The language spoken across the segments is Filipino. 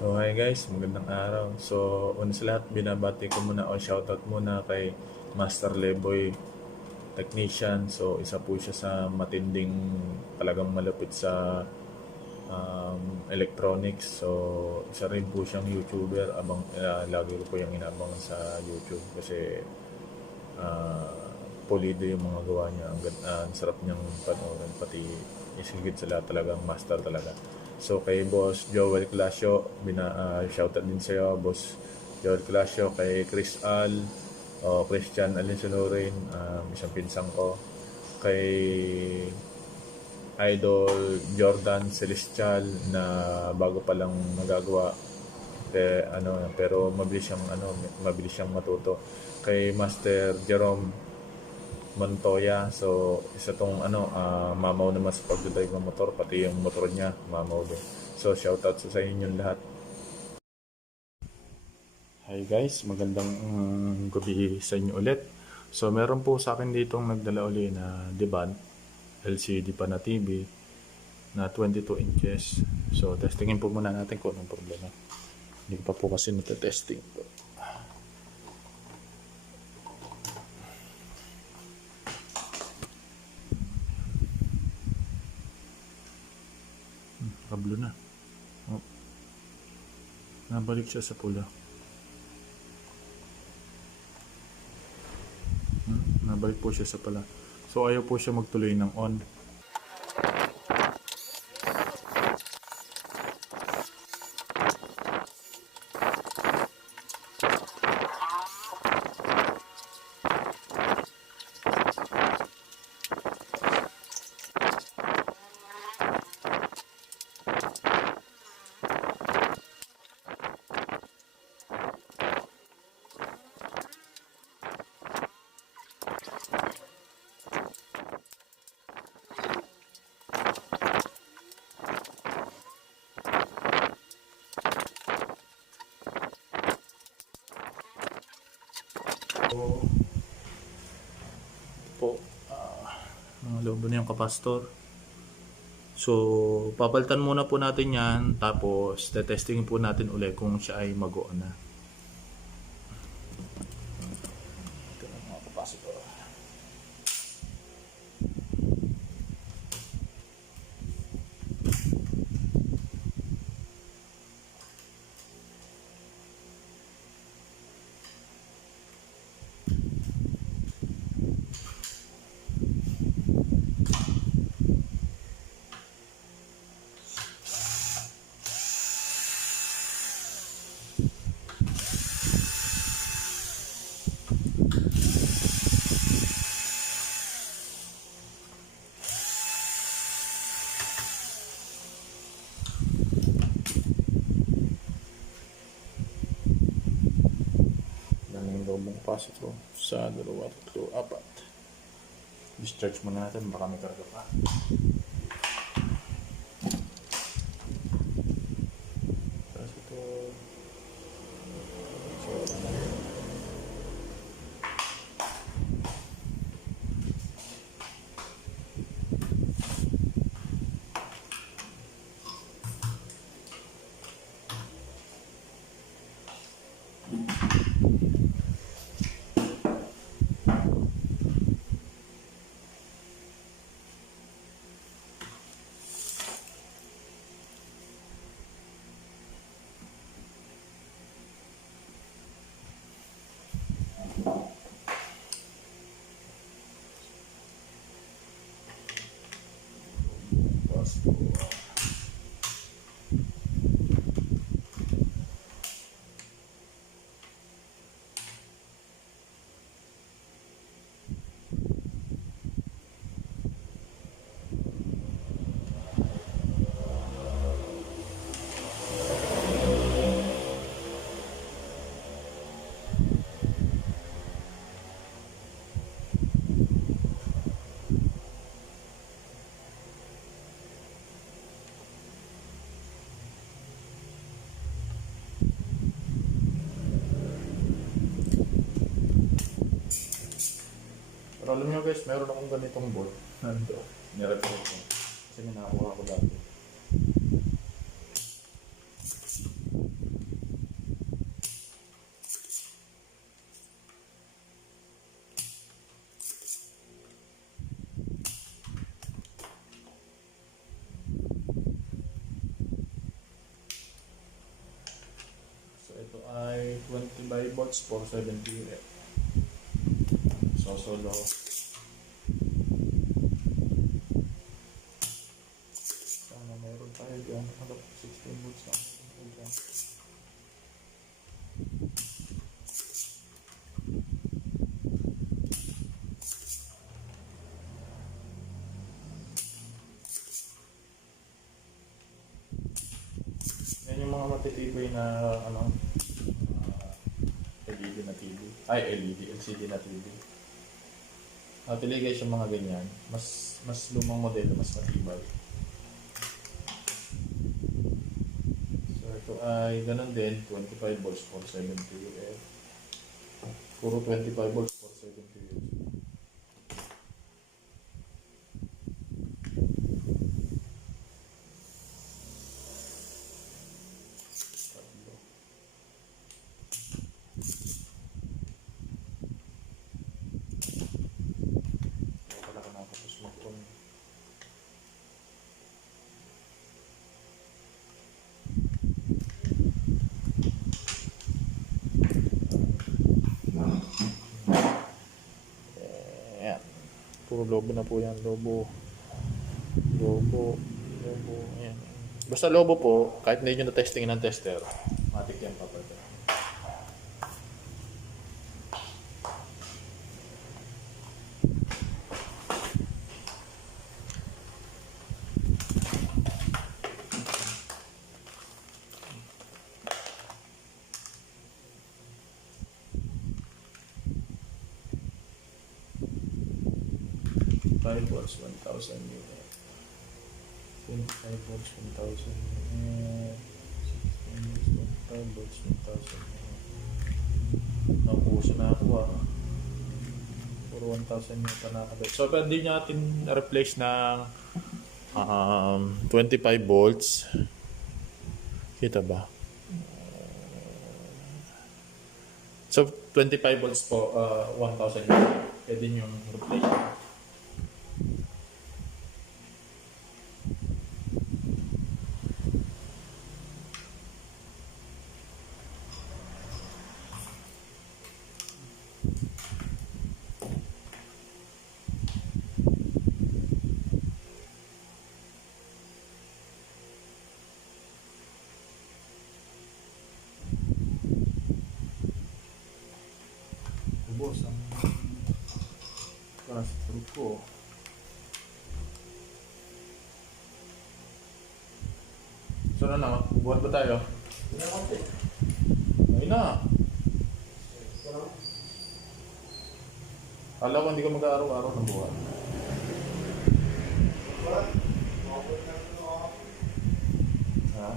So hi guys, magandang araw. So una sa lahat, binabati ko muna o shoutout muna kay Master Leboy Technician. So isa po siya sa matinding, talagang malupit sa electronics. So isa rin po siyang YouTuber. Lagi ko po yung inaabangan sa YouTube kasi pulido yung mga gawa niya. Ang sarap niyang panoorin, pati isigit sa lahat, talagang master talaga. So kay Boss Joel Clasio, shoutout din sa'yo Boss Joel Clasio. Kay Chris Christian Alinsunurin, isang pinsang ko. Kay Idol Jordan Celestial, na bago pa lang nagagawa, pero mabilis siyang matuto. Kay Master Jerome Montoya, so isa tong mamaw naman sa pagdadrive ng motor, pati yung motor niya mamaw din. So shoutout sa inyong lahat. Hi guys, magandang gabi sa inyo ulit. So meron po sa akin ditong nagdala uli na devant LCD pa na TV na 22 inches. So testingin po muna natin kung anong problema. Hindi ko pa po kasi natetesting po. Kablo na. Oh. Nabalik siya sa pula. Nabalik po siya sa pula. So ayaw po siya magtuloy ng on. Po, mga lobo na yung kapastor. So papalitan muna po natin yan, tapos tetestingin po natin ulit kung siya ay mag-on na. Ito na mga kapastor. Lobong kapasitor sa 2, 3, 4. Discharge muna natin, baka may karga pa. Tapos ito, pero alam nyo guys, meron akong ganitong board. Nando, nirepair ko. Kasi nakakuha ko dati. 25 volts, 470 rep. So, solo. Sana meron tayo dyan. 16 volts na. Yan yung mga matitibay na LED na TV. Ay, LCD na TV. Actually guys, yung mga ganyan, mas lumang modelo, mas matibay. So ito ay ganun din, 25 volts, 470 UF. Puro 25 volts, 470 UF. Puro lobo na po yan. Lobo. Ayan. Basta lobo po, kahit hindi nyo na-testing ng tester, matik yan papalta. Five volts, 1,000 unit. 25 volts, 1,000 unit. 16 volts, 1,000 unit. Nakuha na ako Puro 1,000 unit na nakabit. So, pwede natin replace ng 25 volts. Kita ba? So, 25 volts po, 1,000 unit. Pwede yung replace. Ubos ang capacitor ko. So na, buhat ba tayo? Ay na. Alam ko hindi ko mag-araw-araw ng buhat. Ha?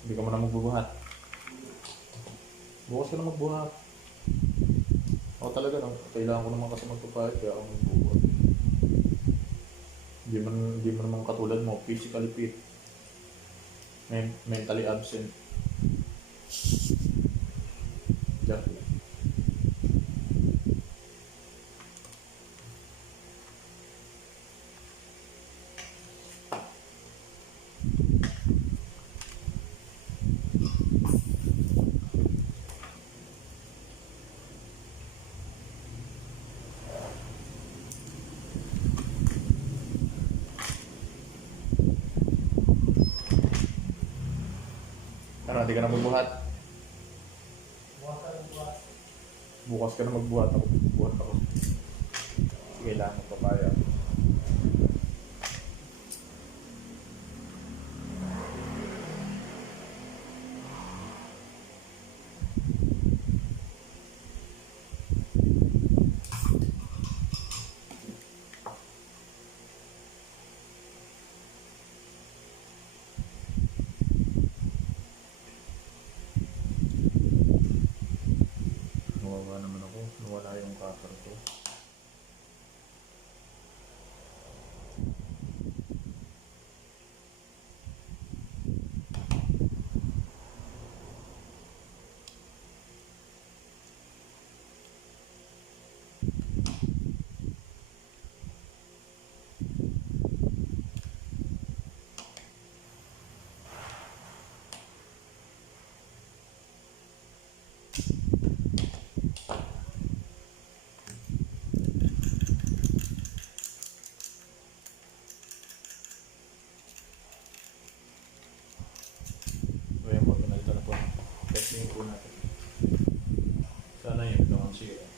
Hindi ka mo na magbubuhat. Bukas ka na magbuhat. Ako talaga, no? Kailangan ko naman kasi magpapahit kaya ako magbubuhat. Hindi mo naman katulad mo, physically fit. Mentally absent. Diyan. Ano, hindi ka na magbuhat? Bukas ka na magbuhat ako. Buhat ako. Sige lang, magpapaya. Nawala naman ako. Nawala yung cutter ko. Testing po natin. Sana yun ito ang sira.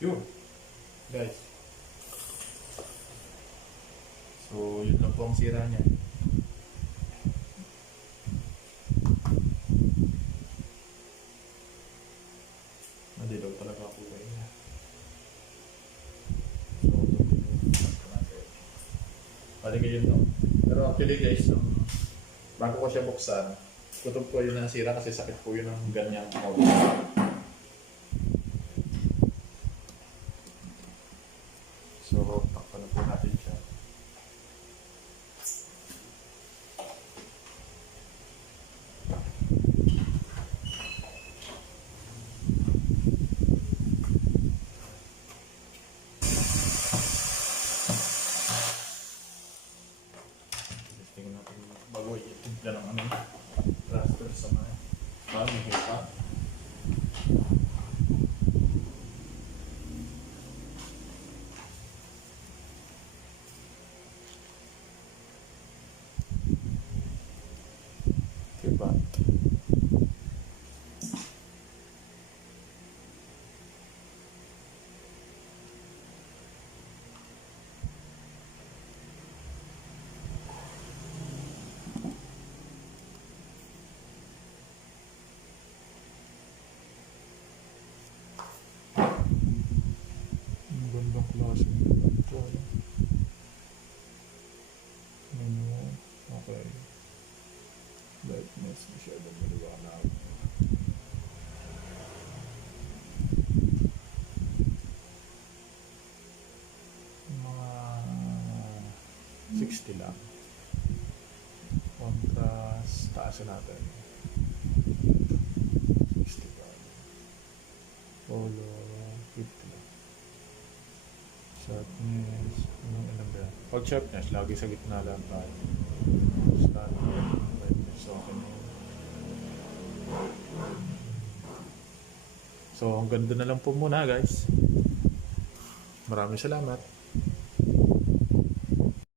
Yun, guys. So, yun lang po ang sira niya. Madilaw talaga ako kayo. So, balik yun no. Pero actually guys, bago ko siya buksan, kutob ko yun na nasira kasi sakit po yun ng ganyang mode. So, takpan na po natin siya. Tingnan natin bago i-timpla ng ano, plaster sa mga hipa. Devant. Ang gandang klase ng ito. Okay. Brightness masyadong maliwanag. Mga 60 lang. Contrast, taasin natin. 60 lang. Color, 50 lang. Sharpness, anong ilan ba? Pag sharpness, lagi sa gitna lang tayo. Standard, brightness, okay na yun. So, hanggang doon na lang po muna guys. Maraming salamat.